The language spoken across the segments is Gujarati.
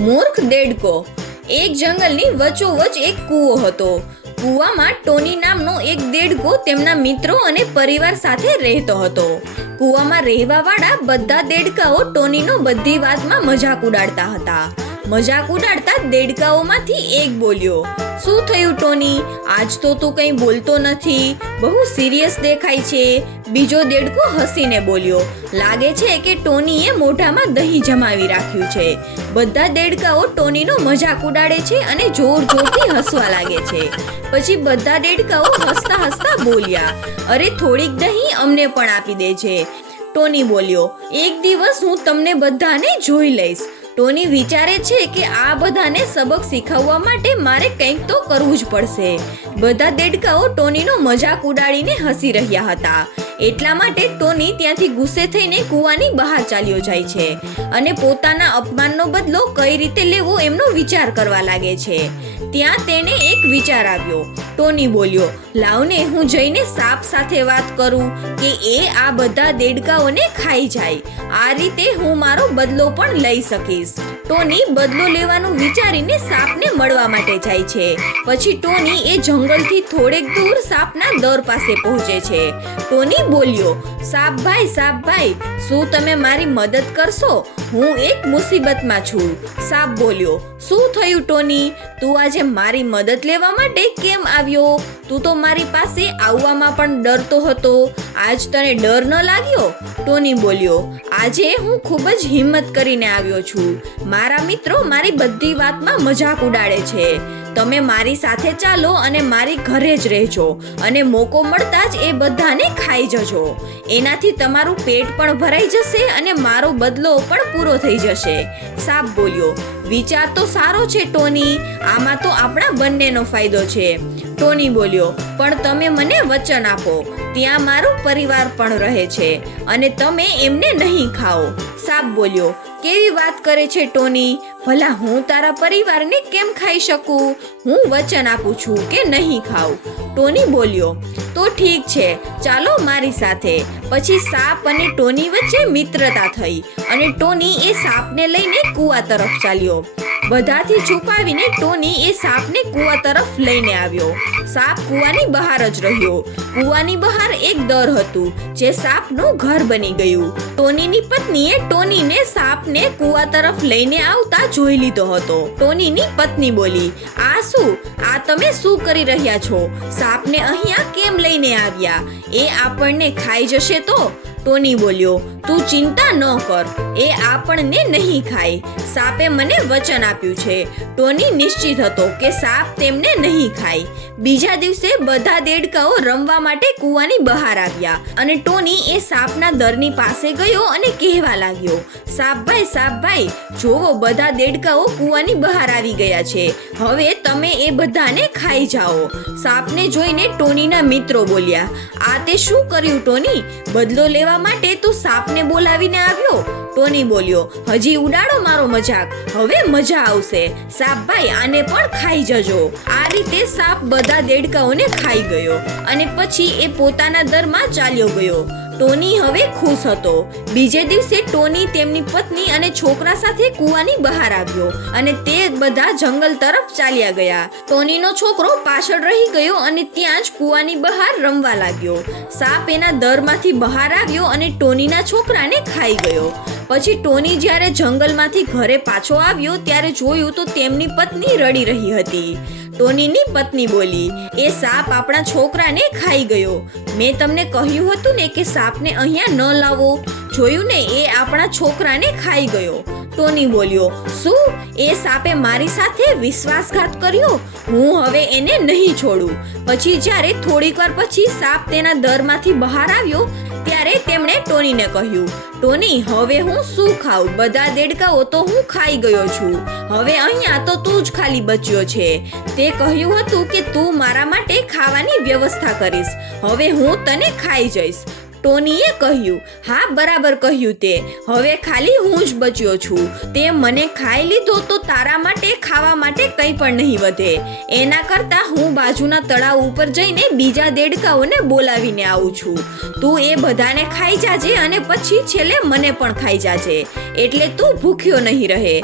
મૂર્ખ દેડકો। એક જંગલની વચ્ચોવચ એક કૂવો હતો। કૂવામાં ટોની નામનો એક દેડકો તેમના મિત્રો અને પરિવાર સાથે રહેતો હતો। કૂવામાં રહેવાવાળા બધા દેડકાઓ ટોનીનો બધી વાતમાં મજાક ઉડાડતા હતા। મજાક ઉડાડતા દેડકાઓમાંથી એક બોલ્યો, શું થયું ટોની, આજ તો તું કંઈ બોલતો નથી, બહુ સિરિયસ દેખાય છે। બીજો દેડકો હસીને બોલ્યો, લાગે છે કે ટોનીએ મોઢામાં દહીં જમાવી રાખ્યું છે। બધા દેડકાઓ ટોનીનો મજાક ઉડાડે છે અને જોર જોરથી હસવા લાગે છે। પછી બધા દેડકાઓ હસતા હસતા બોલ્યા, અરે થોડીક દહીં અમને પણ આપી દેજે। ટોની બોલ્યો, એક દિવસ હું તમને બધાને જોઈ લઈશ। ટોની વિચારે છે કે આ બધાને સબક શીખવવા માટે મારે કંઈક તો કરવું જ પડશે। બધા દેડકાઓ ટોનીનો મજાક ઉડાડીને હસી રહ્યા હતા। એટલા માટે ટોની ત્યાંથી ગુસ્સે થઈને કૂવાની બહાર ચાલ્યો જાય છે અને પોતાના અપમાનનો બદલો કઈ રીતે લેવો એમનો વિચાર કરવા લાગે છે। ત્યાં તેને એક વિચાર આવ્યો। ટોની બોલ્યો, લાવને હું જઈને સાપ સાથે વાત કરું કે એ આ બધા દેડકાઓને ખાઈ જાય। આ રીતે હું મારો બદલો પણ લઈ શકીશ। ટોની બદલો લેવાનું વિચારીને સાપને મળવા માટે જાય છે। પછી ટોની એ જંગલથી થોડેક દૂર સાપના દર પાસે પહોંચે છે। ટોની બોલ્યો, સાપભાઈ, શું તમે મારી મદદ કરશો? હું એક મુસીબતમાં છું। સાપ બોલ્યો, શું થયું ટોની, તું આજે મારી મદદ લેવા માટે કેમ આવ્યો? તું તો મારી પાસે આવવામાં પણ ડરતો હતો, આજ તને ડર ન લાગ્યો? ટોની બોલ્યો, આજે હું ખૂબ જ હિંમત કરીને આવ્યો છું। મારા મિત્રો મારી બધી વાતમાં મજાક ઉડાડે છે। તમે મારી સાથે ચાલો અને મારી ઘરે જ રહેજો અને મોકો મળતા જ એ બધાને ખાઈ જજો। એનાથી તમારું પેટ પણ ભરાઈ જશે અને મારો બદલો પણ પૂરો થઈ જશે। સાપ બોલ્યો, વિચાર તો સારો છે ટોની, આમાં તો આપણા બંનેનો ફાયદો છે। ટોની બોલ્યો, પણ તમે મને વચન આપો, ત્યાં મારો પરિવાર પણ રહે છે અને તમે એમને નહીં ખાઓ। સાપ બોલ્યો, કેવી વાત કરે છે ટોની, ભલા હું તારા પરિવારને કેમ ખાઈ શકું? હું વચન આપું છું કે નહીં ખાઉં। ટોની બોલ્યો, તો ઠીક છે, ચાલો મારી સાથે। પછી સાપ અને ટોની વચ્ચે મિત્રતા થઈ અને ટોની એ સાપને લઈને કૂવા તરફ ચાલ્યો। બધાથી છુપાવીને ટોની એ સાપને કૂવા તરફ લઈને આવ્યો। સાપ કૂવાની બહાર જ રહ્યો। કૂવાની બહાર એક દર હતું જે સાપનું ઘર બની ગયું। ટોનીની પત્નીએ ટોનીને સાપને કૂવા તરફ લઈને આવતા જોઈ લીધો હતો। ટોનીની પત્ની બોલી, આ શું, આ તમે શું કરી રહ્યા છો? સાપને અહીંયા કેમ લઈને આવ્યા? એ આપણને ખાઈ જશે તો? ટોની બોલ્યો, તું ચિંતા ન કર, એ આપણને નહીં ખાય। સાપે મને વચન આપ્યું છે। ટોની નિશ્ચિત હતો કે સાપ તેમને નહીં ખાય। બીજા દિવસે બધા દેડકાઓ રમવા માટે કૂવાની બહાર આવ્યા અને ટોની એ સાપના દરની પાસે ગયો અને કહેવા લાગ્યો, સાપભાઈ, જોવો બધા દેડકાઓ કૂવાની બહાર આવી ગયા છે, હવે તમે એ બધાને ખાઈ જાઓ। સાપને જોઈને ટોનીના મિત્રો બોલ્યા, આ તે શું કર્યું ટોની, બદલો લેવા માટે તું સાપને બોલાવીને આવ્યો? ટોની બોલ્યો, હજી ઉડાડો મારો મજાક, હવે મજા આવશે। સાપભાઈ, આને પણ ખાઈ જજો। આ રીતે સાપ બધા દેડકાઓને ખાઈ ગયો અને પછી એ પોતાના દરમાં ચાલ્યો ગયો। ટોની હવે ખુશ હતો। બીજે દિવસે ટોની તેમની પત્ની અને છોકરા સાથે કૂવાની બહાર આવ્યો અને તે બધા જંગલ તરફ ચાલ્યા ગયા। ટોનીનો છોકરો પાછળ રહી ગયો અને ત્યાં જ કૂવાની બહાર રમવા લાગ્યો। સાપ એના દરમાંથી બહાર આવ્યો અને ટોનીના છોકરાને ખાઈ ગયો। પછી ટોની જ્યારે જંગલમાંથી ઘરે પાછો આવ્યો ત્યારે જોયું તો તેમની પત્ની રડી રહી હતી। ટોનીની પત્ની બોલી, એ સાપ આપણા છોકરાને ખાઈ ગયો। મેં તમને કહ્યું હતું ને કે સાપને અહીંયા ન લાવો, જોયું ને, એ આપણા છોકરાને ખાઈ ગયો। ટોની બોલ્યો, શું એ સાપે મારી સાથે વિશ્વાસઘાત કર્યો? હું હવે એને નહીં છોડું। પછી જ્યારે થોડીક વાર પછી સાપ તેના દરમાંથી બહાર આવ્યો ત્યારે તેમણે ટોનીને કહ્યું, ટોની, હવે હું શું ખાઉં? બધા દેડકાઓ તો હું ખાઈ ગયો છું, હવે અહીંયા તો તું જ ખાલી બચ્યો છે। તે કહ્યું હતું કે તું મારા માટે ખાવાની વ્યવસ્થા કરીશ, હવે હું તને ખાઈ જઈશ। ટોનીએ કહ્યું, હા બરાબર કહ્યું તે. હવે ખાલી હું જ બચ્યો છું. તે મને ખાઈ લીધો તો તારા માટે ખાવા માટે કંઈ પણ નહીં વધે. એના કરતા હું બાજુના તળાવ ઉપર જઈને બીજા દેડકાઓને બોલાવીને આવું છું. તું એ બધાને ખાઈ જાજે અને પછી છેલ્લે મને પણ ખાઈ જાજે, એટલે તું ભૂખ્યો નહીં રહે.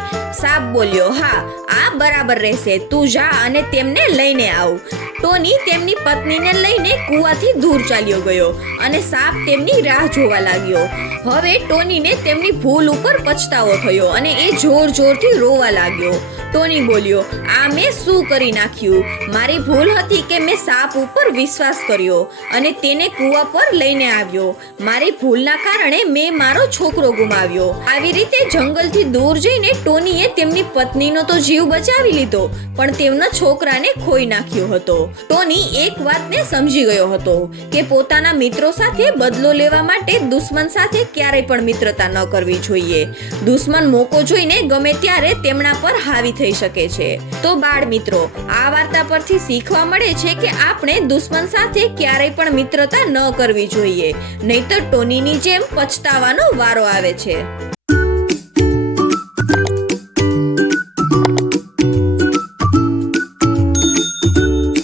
સાપ બોલ્યો, હા આ બરાબર રહેશે. તું જા અને તેમને લઈને આવ. ટોની તેમની પત્નીને લઈને કૂવાથી દૂર ચાલ્યો ગયો અને સાપ તેમની રાહ જોવા લાગ્યો. હવે ટોનીને તેમની ભૂલ ઉપર પછતાવો થયો અને એ જોર જોરથી રોવા લાગ્યો. ટોની બોલ્યો, આ મેં શું કરી નાખ્યું? મારી ભૂલ હતી કે મેં સાપ ઉપર વિશ્વાસ કર્યો અને તેને કૂવા પર લઈને આવ્યો. મારી ભૂલના કારણે મેં મારો છોકરો ગુમાવ્યો. આવી રીતે જંગલથી દૂર જઈને ટોનીએ તેમની પત્નીનો તો જીવ બચાવી લીધો, પણ તેમના છોકરાને ખોઈ નાખ્યો હતો. ટોની એક વાતને સમજી ગયો હતો કે પોતાના મિત્રો સાથે બદલો લેવા માટે દુશ્મન સાથે ક્યારેય પણ મિત્રતા ન કરવી જોઈએ. દુશ્મન મોકો જોઈને ગમે ત્યારે તેમના પર હાવી થઈ શકે છે. તો બાળ મિત્રો, આ વાર્તા પરથી શીખવા મળે છે કે આપણે દુશ્મન સાથે ક્યારેય પણ મિત્રતા ન કરવી જોઈએ, નહીતર ટોનીની જેમ પછતાવાનો વારો આવે છે.